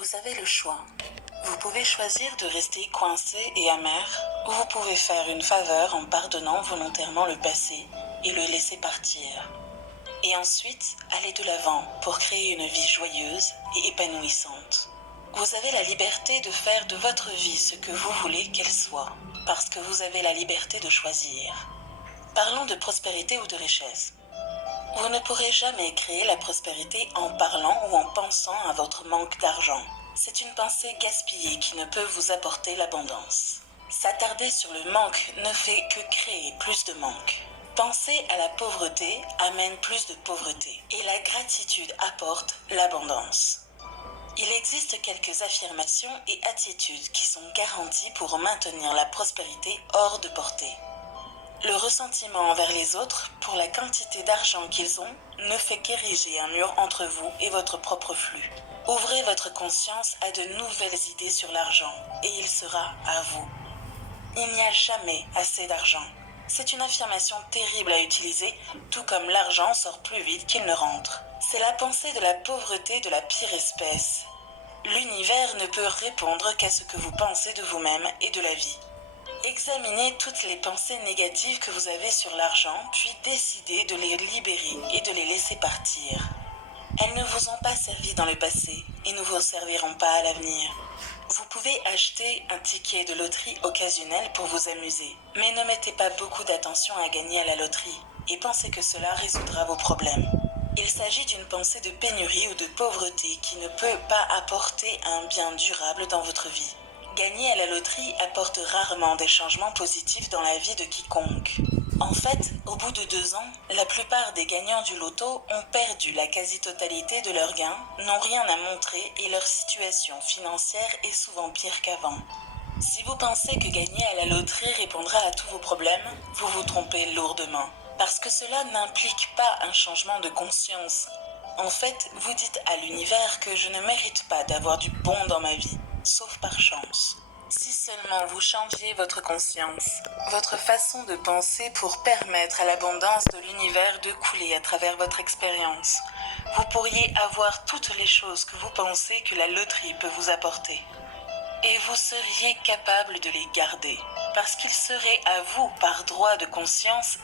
Vous avez le choix. Vous pouvez choisir de rester coincé et amer, ou vous pouvez faire une faveur en pardonnant volontairement le passé et le laisser partir. Et ensuite, aller de l'avant pour créer une vie joyeuse et épanouissante. Vous avez la liberté de faire de votre vie ce que vous voulez qu'elle soit, parce que vous avez la liberté de choisir. Parlons de prospérité ou de richesse. Vous ne pourrez jamais créer la prospérité en parlant ou en pensant à votre manque d'argent. C'est une pensée gaspillée qui ne peut vous apporter l'abondance. S'attarder sur le manque ne fait que créer plus de manque. Penser à la pauvreté amène plus de pauvreté et la gratitude apporte l'abondance. Il existe quelques affirmations et attitudes qui sont garanties pour maintenir la prospérité hors de portée. Le ressentiment envers les autres pour la quantité d'argent qu'ils ont ne fait qu'ériger un mur entre vous et votre propre flux. Ouvrez votre conscience à de nouvelles idées sur l'argent et il sera à vous. Il n'y a jamais assez d'argent. C'est une affirmation terrible à utiliser, tout comme l'argent sort plus vite qu'il ne rentre. C'est la pensée de la pauvreté de la pire espèce. L'univers ne peut répondre qu'à ce que vous pensez de vous-même et de la vie. Examinez toutes les pensées négatives que vous avez sur l'argent, puis décidez de les libérer et de les laisser partir. Elles ne vous ont pas servi dans le passé et ne vous serviront pas à l'avenir. Vous pouvez acheter un ticket de loterie occasionnel pour vous amuser, mais ne mettez pas beaucoup d'attention à gagner à la loterie et pensez que cela résoudra vos problèmes. Il s'agit d'une pensée de pénurie ou de pauvreté qui ne peut pas apporter un bien durable dans votre vie. Gagner à la loterie apporte rarement des changements positifs dans la vie de quiconque. En fait, au bout de 2 ans, la plupart des gagnants du loto ont perdu la quasi-totalité de leurs gains, n'ont rien à montrer et leur situation financière est souvent pire qu'avant. Si vous pensez que gagner à la loterie répondra à tous vos problèmes, vous vous trompez lourdement. Parce que cela n'implique pas un changement de conscience. En fait, vous dites à l'univers que je ne mérite pas d'avoir du bon dans ma vie, sauf par chance. Si seulement vous changiez votre conscience, votre façon de penser pour permettre à l'abondance de l'univers de couler à travers votre expérience, vous pourriez avoir toutes les choses que vous pensez que la loterie peut vous apporter. Et vous seriez capable de les garder, parce qu'il serait à vous, par droit de conscience,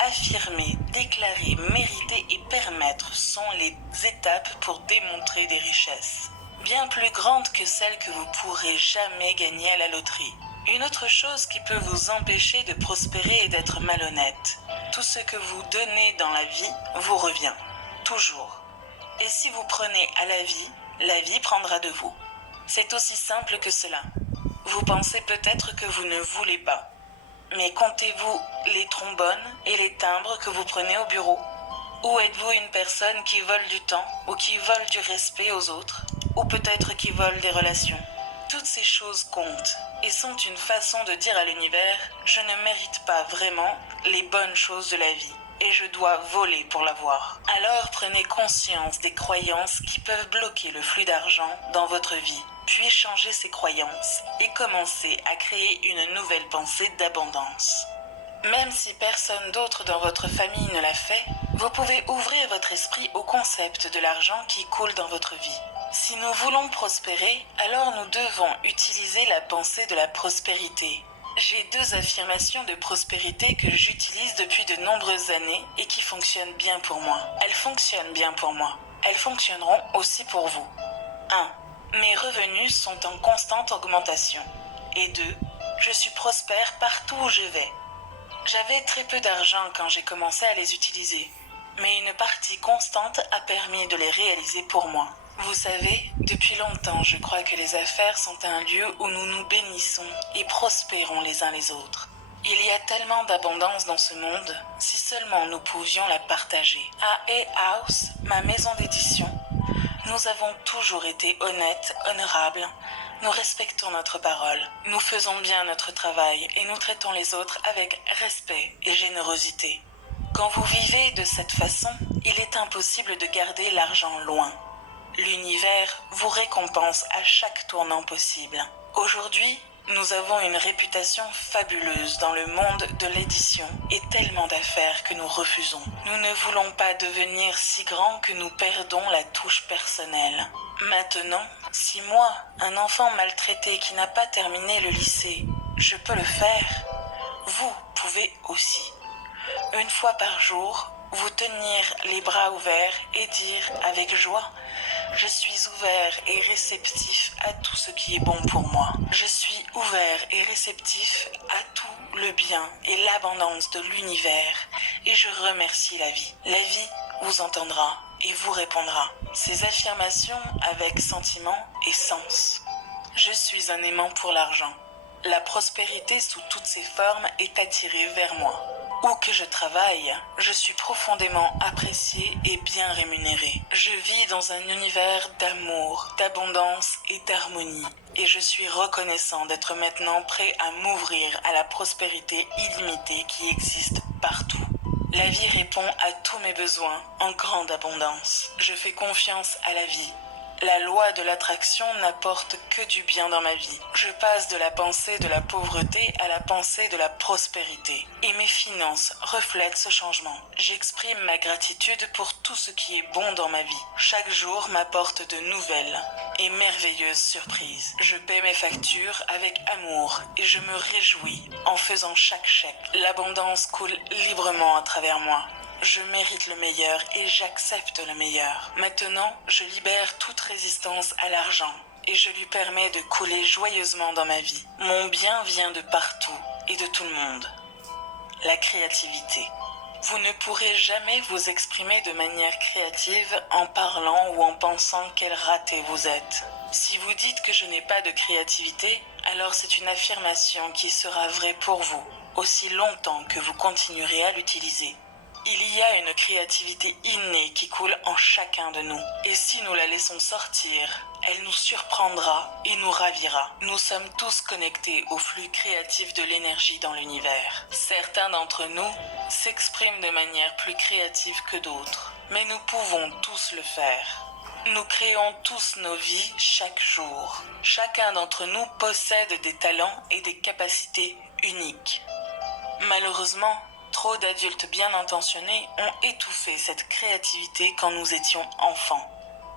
affirmer, déclarer, mériter et permettre sont les étapes pour démontrer des richesses, bien plus grandes que celles que vous pourrez jamais gagner à la loterie. Une autre chose qui peut vous empêcher de prospérer est d'être malhonnête. Tout ce que vous donnez dans la vie vous revient, toujours. Et si vous prenez à la vie prendra de vous. C'est aussi simple que cela. Vous pensez peut-être que vous ne voulez pas. Mais comptez-vous les trombones et les timbres que vous prenez au bureau? Ou êtes-vous une personne qui vole du temps ou qui vole du respect aux autres? Ou peut-être qui vole des relations? Toutes ces choses comptent et sont une façon de dire à l'univers « Je ne mérite pas vraiment les bonnes choses de la vie et je dois voler pour l'avoir ». Alors prenez conscience des croyances qui peuvent bloquer le flux d'argent dans votre vie. Puis changez ces croyances et commencez à créer une nouvelle pensée d'abondance. Même si personne d'autre dans votre famille ne l'a fait, vous pouvez ouvrir votre esprit au concept de l'argent qui coule dans votre vie. Si nous voulons prospérer, alors nous devons utiliser la pensée de la prospérité. J'ai 2 affirmations de prospérité que j'utilise depuis de nombreuses années et qui fonctionnent bien pour moi. Elles fonctionnent bien pour moi. Elles fonctionneront aussi pour vous. 1. Mes revenus sont en constante augmentation. Et 2. Je suis prospère partout où je vais. J'avais très peu d'argent quand j'ai commencé à les utiliser, mais une partie constante a permis de les réaliser pour moi. Vous savez, depuis longtemps, je crois que les affaires sont un lieu où nous nous bénissons et prospérons les uns les autres. Il y a tellement d'abondance dans ce monde, si seulement nous pouvions la partager. À Hay House, ma maison d'édition, nous avons toujours été honnêtes, honorables. Nous respectons notre parole. Nous faisons bien notre travail et nous traitons les autres avec respect et générosité. Quand vous vivez de cette façon, il est impossible de garder l'argent loin. L'univers vous récompense à chaque tournant possible. Aujourd'hui, Nous avons une réputation fabuleuse dans le monde de l'édition et tellement d'affaires que nous refusons. Nous ne voulons pas devenir si grands que nous perdons la touche personnelle. Maintenant, si moi, un enfant maltraité qui n'a pas terminé le lycée, je peux le faire, vous pouvez aussi. Une fois par jour, vous tenir les bras ouverts et dire avec joie: je suis ouvert et réceptif à tout ce qui est bon pour moi. Je suis ouvert et réceptif à tout le bien et l'abondance de l'univers et je remercie la vie. La vie vous entendra et vous répondra. Ces affirmations avec sentiment et sens. Je suis un aimant pour l'argent. La prospérité sous toutes ses formes est attirée vers moi. Où que je travaille, je suis profondément apprécié et bien rémunéré. Je vis dans un univers d'amour, d'abondance et d'harmonie. Et je suis reconnaissant d'être maintenant prêt à m'ouvrir à la prospérité illimitée qui existe partout. La vie répond à tous mes besoins en grande abondance. Je fais confiance à la vie. La loi de l'attraction n'apporte que du bien dans ma vie. Je passe de la pensée de la pauvreté à la pensée de la prospérité. Et mes finances reflètent ce changement. J'exprime ma gratitude pour tout ce qui est bon dans ma vie. Chaque jour m'apporte de nouvelles et merveilleuses surprises. Je paie mes factures avec amour et je me réjouis en faisant chaque chèque. L'abondance coule librement à travers moi. Je mérite le meilleur et j'accepte le meilleur. Maintenant, je libère toute résistance à l'argent et je lui permets de couler joyeusement dans ma vie. Mon bien vient de partout et de tout le monde. La créativité. Vous ne pourrez jamais vous exprimer de manière créative en parlant ou en pensant quel raté vous êtes. Si vous dites que je n'ai pas de créativité, alors c'est une affirmation qui sera vraie pour vous, aussi longtemps que vous continuerez à l'utiliser. Il y a une créativité innée qui coule en chacun de nous. Et si nous la laissons sortir, elle nous surprendra et nous ravira. Nous sommes tous connectés au flux créatif de l'énergie dans l'univers. Certains d'entre nous s'expriment de manière plus créative que d'autres, mais nous pouvons tous le faire. Nous créons tous nos vies chaque jour. Chacun d'entre nous possède des talents et des capacités uniques. Malheureusement, trop d'adultes bien intentionnés ont étouffé cette créativité quand nous étions enfants.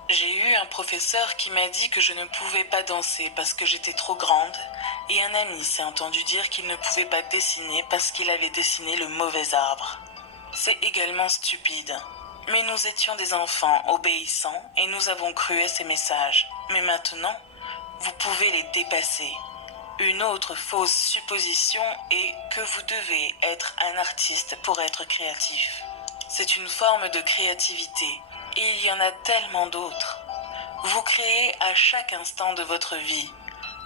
J'ai eu un professeur qui m'a dit que je ne pouvais pas danser parce que j'étais trop grande, et un ami s'est entendu dire qu'il ne pouvait pas dessiner parce qu'il avait dessiné le mauvais arbre. C'est également stupide. Mais nous étions des enfants obéissants et nous avons cru à ces messages. Mais maintenant, vous pouvez les dépasser. Une autre fausse supposition est que vous devez être un artiste pour être créatif. C'est une forme de créativité et il y en a tellement d'autres. Vous créez à chaque instant de votre vie,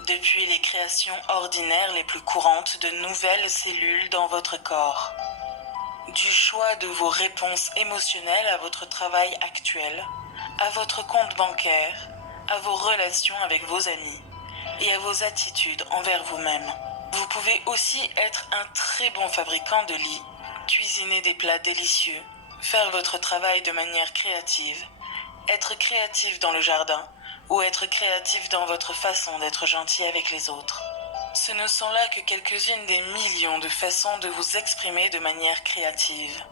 depuis les créations ordinaires les plus courantes de nouvelles cellules dans votre corps, du choix de vos réponses émotionnelles à votre travail actuel, à votre compte bancaire, à vos relations avec vos amis et à vos attitudes envers vous-même. Vous pouvez aussi être un très bon fabricant de lits, cuisiner des plats délicieux, faire votre travail de manière créative, être créatif dans le jardin ou être créatif dans votre façon d'être gentil avec les autres. Ce ne sont là que quelques-unes des millions de façons de vous exprimer de manière créative.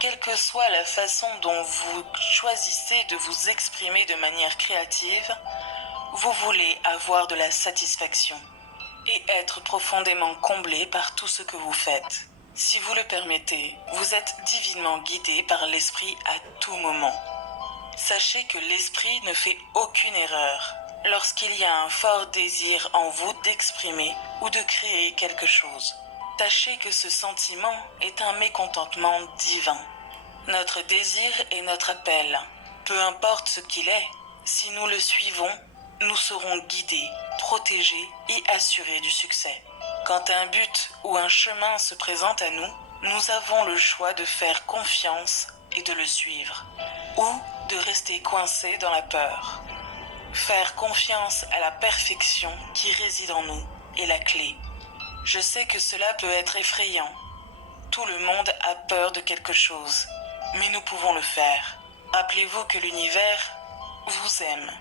Quelle que soit la façon dont vous choisissez de vous exprimer de manière créative, vous voulez avoir de la satisfaction et être profondément comblé par tout ce que vous faites. Si vous le permettez, vous êtes divinement guidé par l'esprit à tout moment. Sachez que l'esprit ne fait aucune erreur lorsqu'il y a un fort désir en vous d'exprimer ou de créer quelque chose. Sachez que ce sentiment est un mécontentement divin. Notre désir est notre appel. Peu importe ce qu'il est, si nous le suivons, nous serons guidés, protégés et assurés du succès. Quand un but ou un chemin se présente à nous, nous avons le choix de faire confiance et de le suivre, ou de rester coincés dans la peur. Faire confiance à la perfection qui réside en nous est la clé. Je sais que cela peut être effrayant. Tout le monde a peur de quelque chose, mais nous pouvons le faire. Rappelez-vous que l'univers vous aime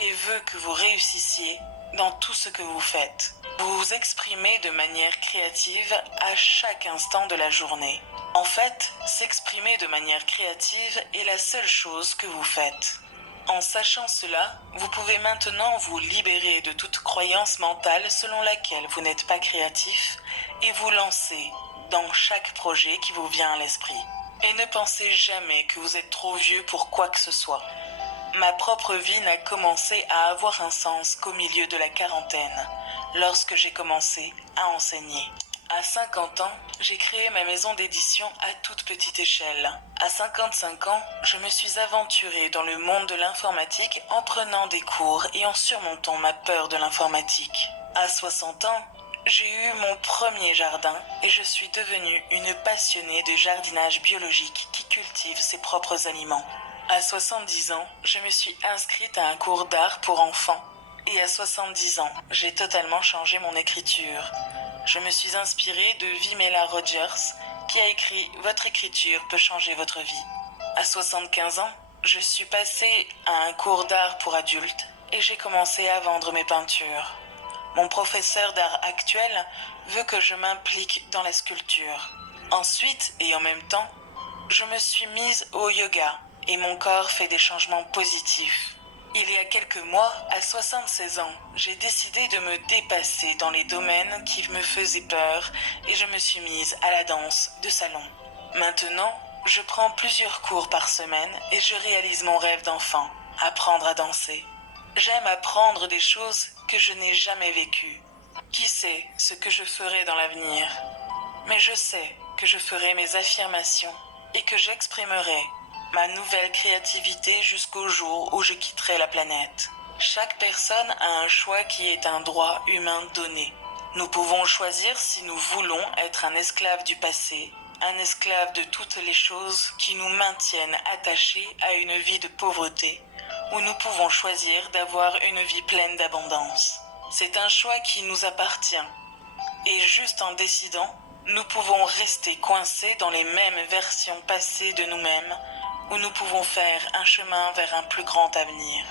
et veut que vous réussissiez dans tout ce que vous faites. Vous vous exprimez de manière créative à chaque instant de la journée. En fait, s'exprimer de manière créative est la seule chose que vous faites. En sachant cela, vous pouvez maintenant vous libérer de toute croyance mentale selon laquelle vous n'êtes pas créatif et vous lancer dans chaque projet qui vous vient à l'esprit. Et ne pensez jamais que vous êtes trop vieux pour quoi que ce soit. Ma propre vie n'a commencé à avoir un sens qu'au milieu de la quarantaine, lorsque j'ai commencé à enseigner. À 50 ans, j'ai créé ma maison d'édition à toute petite échelle. À 55 ans, je me suis aventurée dans le monde de l'informatique en prenant des cours et en surmontant ma peur de l'informatique. À 60 ans, j'ai eu mon premier jardin et je suis devenue une passionnée de jardinage biologique qui cultive ses propres aliments. À 70 ans, je me suis inscrite à un cours d'art pour enfants. Et à 70 ans, j'ai totalement changé mon écriture. Je me suis inspirée de Vimela Rogers, qui a écrit « Votre écriture peut changer votre vie ». À 75 ans, je suis passée à un cours d'art pour adultes et j'ai commencé à vendre mes peintures. Mon professeur d'art actuel veut que je m'implique dans la sculpture. Ensuite, et en même temps, je me suis mise au yoga et mon corps fait des changements positifs. Il y a quelques mois, à 76 ans, j'ai décidé de me dépasser dans les domaines qui me faisaient peur et je me suis mise à la danse de salon. Maintenant, je prends plusieurs cours par semaine et je réalise mon rêve d'enfant, apprendre à danser. J'aime apprendre des choses que je n'ai jamais vécues. Qui sait ce que je ferai dans l'avenir? Mais je sais que je ferai mes affirmations et que j'exprimerai ma nouvelle créativité jusqu'au jour où je quitterai la planète. Chaque personne a un choix qui est un droit humain donné. Nous pouvons choisir si nous voulons être un esclave du passé, un esclave de toutes les choses qui nous maintiennent attachés à une vie de pauvreté, ou nous pouvons choisir d'avoir une vie pleine d'abondance. C'est un choix qui nous appartient. Et juste en décidant, nous pouvons rester coincés dans les mêmes versions passées de nous-mêmes, où nous pouvons faire un chemin vers un plus grand avenir.